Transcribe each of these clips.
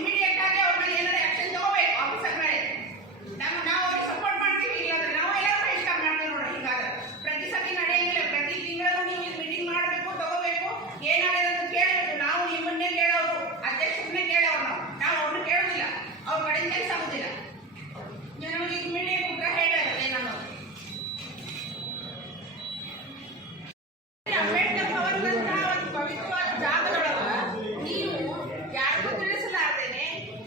Immediate ಆಗಿ ಅವ್ರ ಮೇಲೆ ಏನಾದ್ರು ಆಕ್ಷನ್ ತಗೋಬೇಕು ಆಫೀಸರ್ ಮೇಲೆ ನಾವು ನಾವು ಅವ್ರಿಗೆ ಸಪೋರ್ಟ್ ಮಾಡ್ತೀವಿ, ಇಲ್ಲಾಂದ್ರೆ ನಾವು ಎಲ್ಲ ಫೈಲ್ ಸ್ಟಾಪ್ ಮಾಡ್ತೀವಿ ನೋಡ್ರಿ ಹಿಂಗಾದ್ರೆ. ಪ್ರತಿ ಸತಿ ನಡೆಯಂಗಿಲ್ಲ, ಪ್ರತಿ ತಿಂಗಳು ನೀವು ಮೀಟಿಂಗ್ ಮಾಡಬೇಕು, ತಗೋಬೇಕು, ಏನಾಗಿದೆ ಅಂತ ಕೇಳಬೇಕು. ನಾವು ನಿಮ್ಮನ್ನೇ ಕೇಳೋರು, ಅಧ್ಯಕ್ಷರನ್ನೇ ಕೇಳೋರು ನಾವು. ನಾವು ಅವ್ರನ್ನ ಕೇಳೋದಿಲ್ಲ. ಅವ್ರ ಕಡೆ ಕೆಲಸ ಆಗೋದಿಲ್ಲ.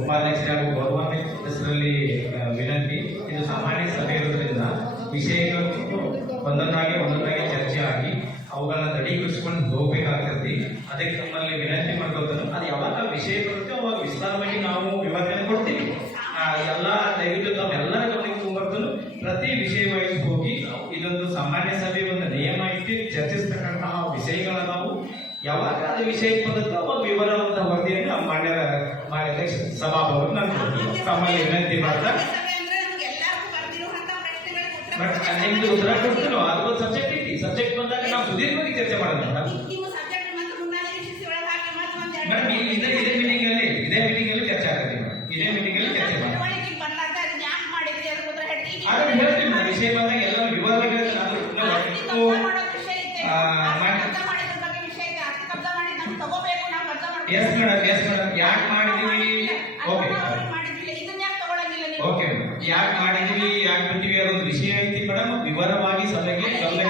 ಉಪಾಧ್ಯಕ್ಷರೇ ಹಾಗೂ ಗೌರವಾನ್ವಿತ ಸದಸ್ಯರಲ್ಲಿ ವಿನಂತಿ. ಇದು ಸಾಮಾನ್ಯ ಸಭೆ ಇರೋದ್ರಿಂದ ವಿಷಯಗಳು ಒಂದೊಂದಾಗಿ ಒಂದೊಂದಾಗಿ ಚರ್ಚೆ ಆಗಿ ಅವುಗಳನ್ನ ದೃಢೀಕರಿಸಿಕೊಂಡು ಹೋಗ್ಬೇಕಾಗ್ತದೆ. ಅದಕ್ಕೆ ನಮ್ಮಲ್ಲಿ ವಿನಂತಿ ಮಾಡ್ಕೊಳ್ತಾರೆ. ಅದು ಯಾವಾಗ ವಿಷಯ ಬರುತ್ತೆ, ಅವಾಗ ವಿಸ್ತಾರವಾಗಿ ನಾವು ವಿವರಣೆ ಕೊಡ್ತೀವಿ. ಎಲ್ಲ ದಯವಿಟ್ಟು ತಾವೆಲ್ಲರ ಗಮನಕ್ಕೆ ತೊಗೊಂಡ್ಬರ್ತಾನು ಪ್ರತಿ ವಿಷಯವಾಗಿ ಹೋಗಿ, ಇದೊಂದು ಸಾಮಾನ್ಯ ಸಭೆ ಒಂದು ನಿಯಮ ಇಟ್ಟು ನಾವು ಯಾವಾಗ ಅದು ವಿಷಯ ಬಂದದ್ದು ಅವಾಗ ವಿವರವಾದ ವರದಿಯನ್ನು ಮಾನ್ಯ ಮಾನ್ಯ ಸಭಾಭವನ. ತಮ್ಮಲ್ಲಿ ವಿನಂತಿ ಮಾಡ್ತಾ. ನಿಮ್ದು ಉತ್ತರ ಕೊಡ್ತೀನೋ? ಅದೊಂದು ಸಬ್ಜೆಕ್ಟ್ ಐತಿ ಸಬ್ಜೆಕ್ಟ್ ಬಂದಾಗ ನಾವು ಸುದೀರ್ಘವಾಗಿ ಚರ್ಚೆ ಮಾಡೋಣ. ಮೇಡಮ್ ಒಂದ್ ಇದೇ ಇದೇ ಮೀಟಿಂಗ್ ಅಲ್ಲಿ ಇದೇ ಮೀಟಿಂಗ್ ಅಲ್ಲಿ ಚರ್ಚೆ ಆಗ್ತದೆ ಇದೇ ಮೀಟಿಂಗ್ ಅಲ್ಲಿ ಚರ್ಚೆ ಮಾಡೋಣ. ಅದನ್ನ ಹೇಳ್ತೀನಿ ವಿಷಯ ಬಂದಾಗ ಎಲ್ಲ ವಿವರವಾಗಿ. ಎಸ್ ಮೇಡಮ್ ಎಸ್ ಮೇಡಮ್ ಯಾಕೆ ಮಾಡಿದೀವಿ? ಓಕೆ? ಓಕೆ ಯಾಕೆ ಮಾಡಿದೀವಿ? ಯಾಕೆ ಬಿಟ್ಟಿವಿ ಅದೊಂದು ವಿಷಯ ಐತಿ ಮೇಡಮ್. ವಿವರವಾಗಿ ಸಭೆಗೆ ಇದನ್ನು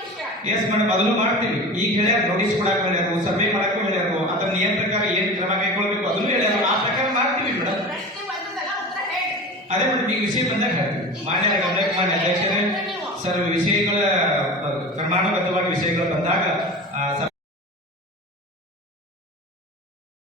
ವಿಷಯ. ಎಸ್ ಮೇಡಮ್ ಅದನ್ನು ಮಾಡ್ತೀವಿ. ಈಗ ಹೇಳ್ಯಾರ ನೋಟಿಸ್ ಕೊಡಕ್ಕೆ ಹೇಳ್ಯಾರು ಸರ್ವೆ ಮಾಡಕ್ಕೆ ಹೇಳ್ಯಾರು ಅದನ್ನ ಏನ್ ಈಗ ವಿಷಯ ಬಂದಾಗ ಮಾನ್ಯ ಗಮನಕ್ಕೆ ಮಾನ್ಯ ಅಧ್ಯಕ್ಷರೇ ಸರ್ ವಿಷಯಗಳ ಕ್ರಮಾನುಗತವಾಗಿ ವಿಷಯಗಳು ಬಂದಾಗ